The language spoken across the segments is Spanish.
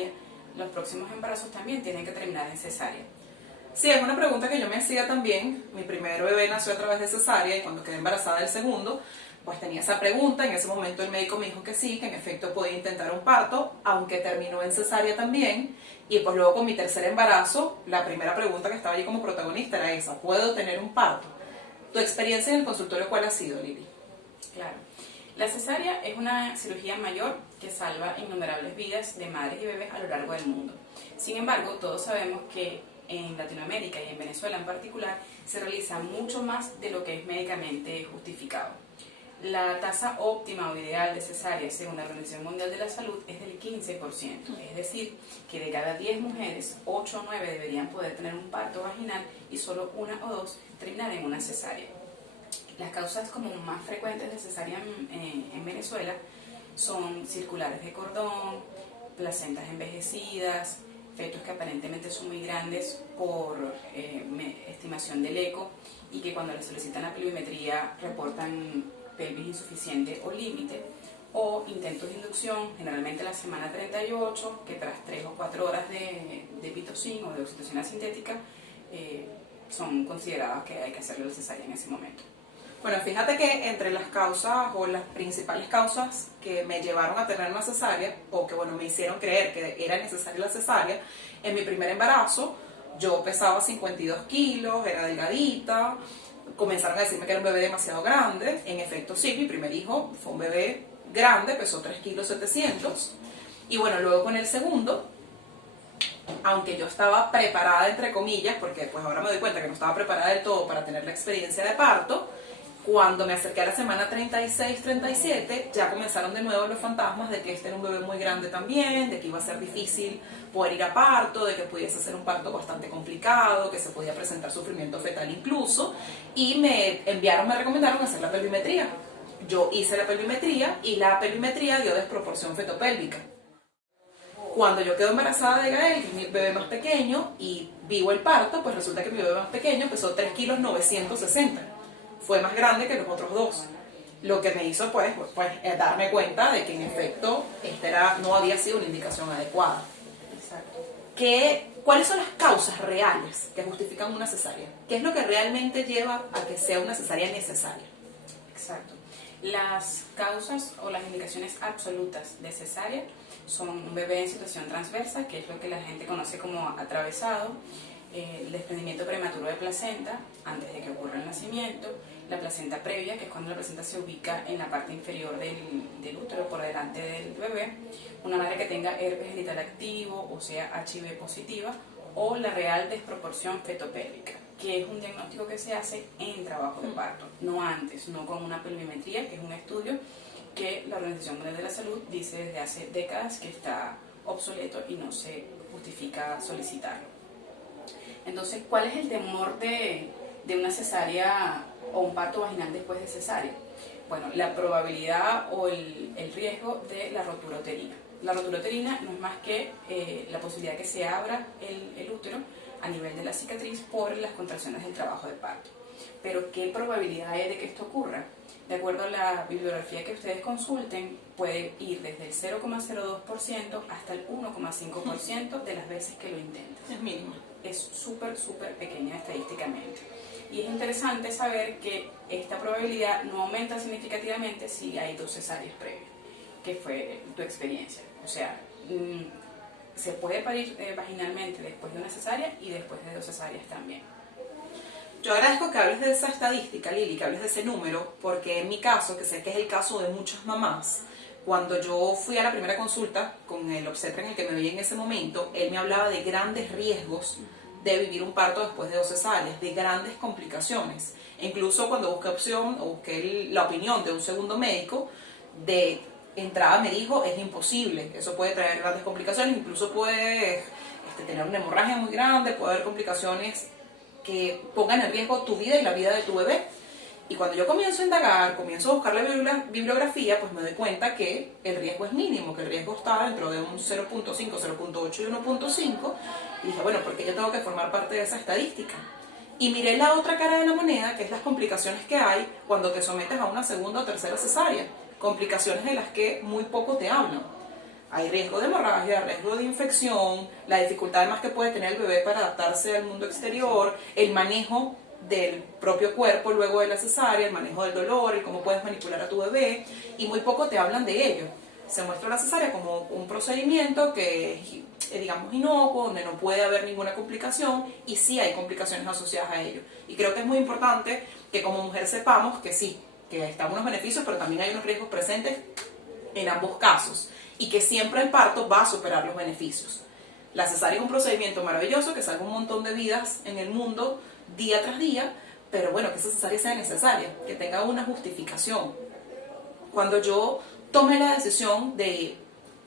cesárea, los próximos embarazos también tienen que terminar en cesárea. Sí, es una pregunta que yo me hacía también. Mi primer bebé nació a través de cesárea y cuando quedé embarazada del segundo, pues tenía esa pregunta. En ese momento el médico me dijo que sí, que en efecto podía intentar un parto, aunque terminó en cesárea también. Y pues luego con mi tercer embarazo, la primera pregunta que estaba allí como protagonista era esa: ¿puedo tener un parto? ¿Tu experiencia en el consultorio cuál ha sido, Lili? Claro. La cesárea es una cirugía mayor que salva innumerables vidas de madres y bebés a lo largo del mundo. Sin embargo, todos sabemos que en Latinoamérica y en Venezuela en particular se realiza mucho más de lo que es médicamente justificado. La tasa óptima o ideal de cesárea, según la Organización Mundial de la Salud, es del 15%. Es decir, que de cada 10 mujeres, 8 o 9 deberían poder tener un parto vaginal y solo 1 o 2 terminar en una cesárea. Las causas como más frecuentes de cesárea en Venezuela son circulares de cordón, placentas envejecidas, fetos que aparentemente son muy grandes por estimación del eco y que cuando les solicitan la pelvimetría reportan pelvis insuficiente o límite, o intentos de inducción, generalmente la semana 38, que tras 3 o 4 horas de pitocin o de oxitocina sintética son consideradas que hay que hacerle la cesárea en ese momento. Bueno, fíjate que entre las causas o las principales causas que me llevaron a tener una cesárea, o que bueno, me hicieron creer que era necesaria la cesárea, en mi primer embarazo yo pesaba 52 kilos, era delgadita, comenzaron a decirme que era un bebé demasiado grande. En efecto sí, mi primer hijo fue un bebé grande, pesó 3 kilos 700, y bueno, luego con el segundo, aunque yo estaba preparada entre comillas, porque pues ahora me doy cuenta que no estaba preparada del todo para tener la experiencia de parto, cuando me acerqué a la semana 36-37, ya comenzaron de nuevo los fantasmas de que este era un bebé muy grande también, de que iba a ser difícil poder ir a parto, de que pudiese ser un parto bastante complicado, que se podía presentar sufrimiento fetal incluso, y me recomendaron hacer la pelvimetría. Yo hice la pelvimetría y la pelvimetría dio desproporción fetopélvica. Cuando yo quedo embarazada de Gael, que es mi bebé más pequeño, y vivo el parto, pues resulta que mi bebé más pequeño pesó 3 kilos 960. Fue más grande que los otros dos. Lo que me hizo pues darme cuenta de que en efecto no había sido una indicación adecuada. Exacto. ¿Cuáles son las causas reales que justifican una cesárea? ¿Qué es lo que realmente lleva a que sea una cesárea necesaria? Exacto. Las causas o las indicaciones absolutas de cesárea son un bebé en situación transversa, que es lo que la gente conoce como atravesado, el desprendimiento prematuro de placenta antes de que ocurra el nacimiento, la placenta previa, que es cuando la placenta se ubica en la parte inferior del útero, por delante del bebé, una madre que tenga herpes genital activo, o sea, HIV positiva, o la real desproporción fetopélvica, que es un diagnóstico que se hace en trabajo de parto, no antes, no con una pelvimetría, que es un estudio que la Organización Mundial de la Salud dice desde hace décadas que está obsoleto y no se justifica solicitarlo. Entonces, ¿cuál es el temor de una cesárea o un parto vaginal después de cesárea? Bueno, la probabilidad o el riesgo de la rotura uterina. La rotura uterina no es más que la posibilidad que se abra el útero a nivel de la cicatriz por las contracciones del trabajo de parto. Pero ¿qué probabilidad hay de que esto ocurra? De acuerdo a la bibliografía que ustedes consulten, puede ir desde el 0,02% hasta el 1,5% de las veces que lo intenten. Es mínimo. Es súper pequeña estadísticamente. Y es interesante saber que esta probabilidad no aumenta significativamente si hay 2 cesáreas previas, que fue tu experiencia. O sea, se puede parir vaginalmente después de una cesárea y después de 2 cesáreas también. Yo agradezco que hables de esa estadística, Lili, que hables de ese número, porque en mi caso, que sé que es el caso de muchas mamás, cuando yo fui a la primera consulta con el obstetra en el que me veía en ese momento, él me hablaba de grandes riesgos de vivir un parto después de 2 cesáreas, de grandes complicaciones. E incluso cuando busqué la opinión de un segundo médico, de entrada me dijo, es imposible, eso puede traer grandes complicaciones, incluso puede tener una hemorragia muy grande, puede haber complicaciones que pongan en riesgo tu vida y la vida de tu bebé. Y cuando yo comienzo a indagar, comienzo a buscar la bibliografía, pues me doy cuenta que el riesgo es mínimo, que el riesgo está dentro de un 0.5, 0.8 y 1.5. Y dije, bueno, ¿por qué yo tengo que formar parte de esa estadística? Y miré la otra cara de la moneda, que es las complicaciones que hay cuando te sometes a una segunda o tercera cesárea. Complicaciones de las que muy poco te hablan. Hay riesgo de hemorragia, riesgo de infección, la dificultad además que puede tener el bebé para adaptarse al mundo exterior, el manejo del propio cuerpo luego de la cesárea, el manejo del dolor, el cómo puedes manipular a tu bebé, y muy poco te hablan de ello. Se muestra la cesárea como un procedimiento que es, digamos, inocuo, donde no puede haber ninguna complicación, y sí hay complicaciones asociadas a ello. Y creo que es muy importante que como mujer sepamos que sí, que están unos beneficios, pero también hay unos riesgos presentes en ambos casos, y que siempre el parto va a superar los beneficios. La cesárea es un procedimiento maravilloso que salva un montón de vidas en el mundo día tras día, pero bueno, que esa cesárea sea necesaria, que tenga una justificación. Cuando yo tomé la decisión de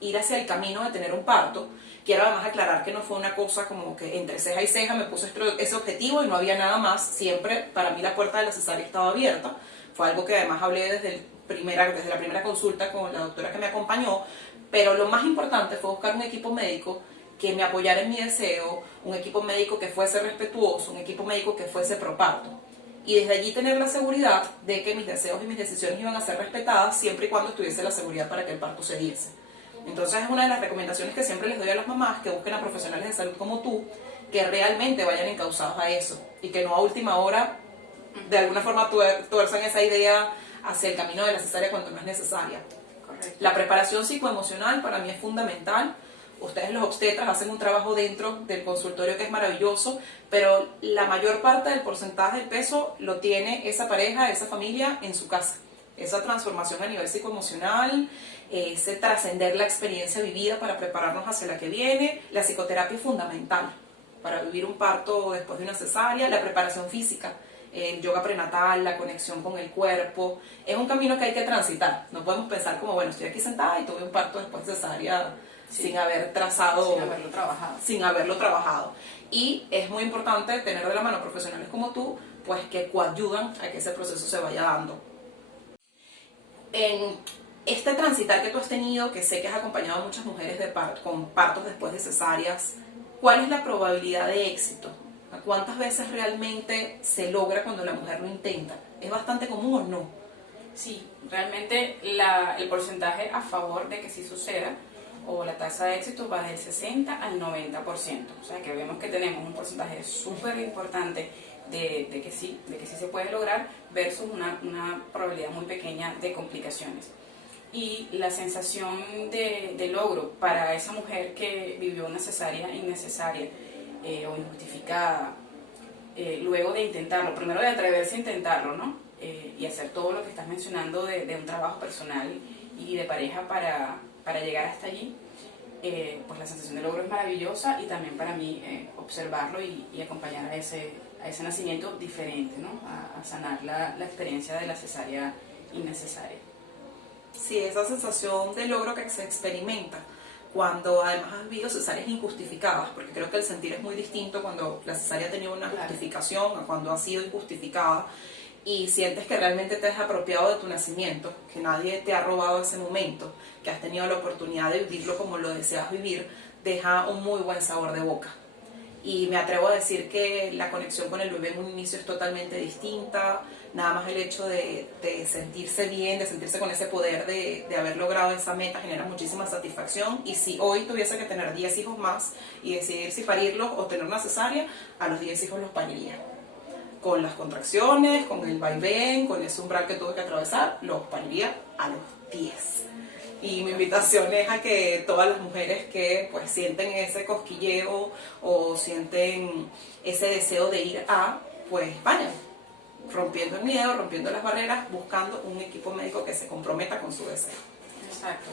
ir hacia el camino de tener un parto, quiero además aclarar que no fue una cosa como que entre ceja y ceja me puse ese objetivo y no había nada más. Siempre para mí la puerta de la cesárea estaba abierta. Fue algo que además hablé desde la primera consulta con la doctora que me acompañó, pero lo más importante fue buscar un equipo médico que me apoyara en mi deseo, un equipo médico que fuese respetuoso, un equipo médico que fuese pro parto. Y desde allí tener la seguridad de que mis deseos y mis decisiones iban a ser respetadas siempre y cuando estuviese la seguridad para que el parto se diese. Entonces es una de las recomendaciones que siempre les doy a las mamás, que busquen a profesionales de salud como tú, que realmente vayan encausados a eso y que no a última hora de alguna forma tuerzan esa idea hacia el camino de la cesárea cuando no es necesaria. Correcto. La preparación psicoemocional para mí es fundamental. Ustedes los obstetras hacen un trabajo dentro del consultorio que es maravilloso, pero la mayor parte del porcentaje del peso lo tiene esa pareja, esa familia en su casa. Esa transformación a nivel psicoemocional, ese trascender la experiencia vivida para prepararnos hacia la que viene. La psicoterapia es fundamental para vivir un parto después de una cesárea. La preparación física, el yoga prenatal, la conexión con el cuerpo, es un camino que hay que transitar. No podemos pensar como, bueno, estoy aquí sentada y tuve un parto después de cesárea, sí, sin haber trazado, sin haberlo trabajado. Y es muy importante tener de la mano profesionales como tú, pues que coayudan a que ese proceso se vaya dando. En este transitar que tú has tenido, que sé que has acompañado a muchas mujeres con partos después de cesáreas, ¿cuál es la probabilidad de éxito? ¿Cuántas veces realmente se logra cuando la mujer lo intenta? ¿Es bastante común o no? Sí, realmente el porcentaje a favor de que sí suceda, o la tasa de éxito, va del 60 al 90%. O sea que vemos que tenemos un porcentaje súper importante de que sí se puede lograr versus una probabilidad muy pequeña de complicaciones. Y la sensación de logro para esa mujer que vivió una cesárea innecesaria o injustificada, luego de intentarlo, primero de atreverse a intentarlo, ¿no? Y hacer todo lo que estás mencionando de un trabajo personal y de pareja para llegar hasta allí, pues la sensación de logro es maravillosa, y también para mí observarlo y acompañar a ese nacimiento diferente, ¿no? A sanar la experiencia de la cesárea innecesaria. Sí, esa sensación de logro que se experimenta cuando además has vivido cesáreas injustificadas, porque creo que el sentir es muy distinto cuando la cesárea ha tenido una justificación a cuando ha sido injustificada, y sientes que realmente te has apropiado de tu nacimiento, que nadie te ha robado ese momento, que has tenido la oportunidad de vivirlo como lo deseas vivir, deja un muy buen sabor de boca. Y me atrevo a decir que la conexión con el bebé en un inicio es totalmente distinta. Nada más el hecho de sentirse bien, de sentirse con ese poder de haber logrado esa meta genera muchísima satisfacción. Y si hoy tuviese que tener 10 hijos más y decidir si parirlos o tener una cesárea, a los 10 hijos los pariría. Con las contracciones, con el vaivén, con ese umbral que tuve que atravesar, los pariría a los 10. Y mi invitación es a que todas las mujeres que pues sienten ese cosquilleo o sienten ese deseo de ir pues vayan, rompiendo el miedo, rompiendo las barreras, buscando un equipo médico que se comprometa con su deseo. Exacto.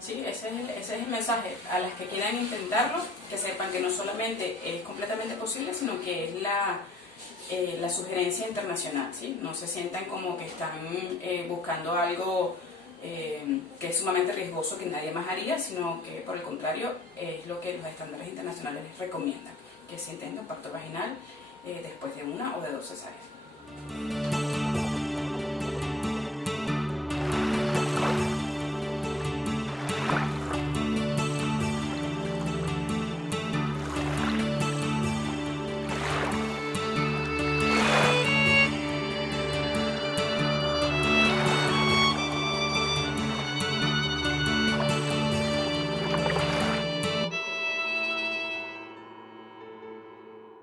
Sí, ese es el mensaje. A las que quieran intentarlo, que sepan que no solamente es completamente posible, sino que es la sugerencia internacional, ¿sí? No se sientan como que están buscando algo que es sumamente riesgoso, que nadie más haría, sino que por el contrario es lo que los estándares internacionales les recomiendan, que se intente un parto vaginal después de una o de 2 cesáreas.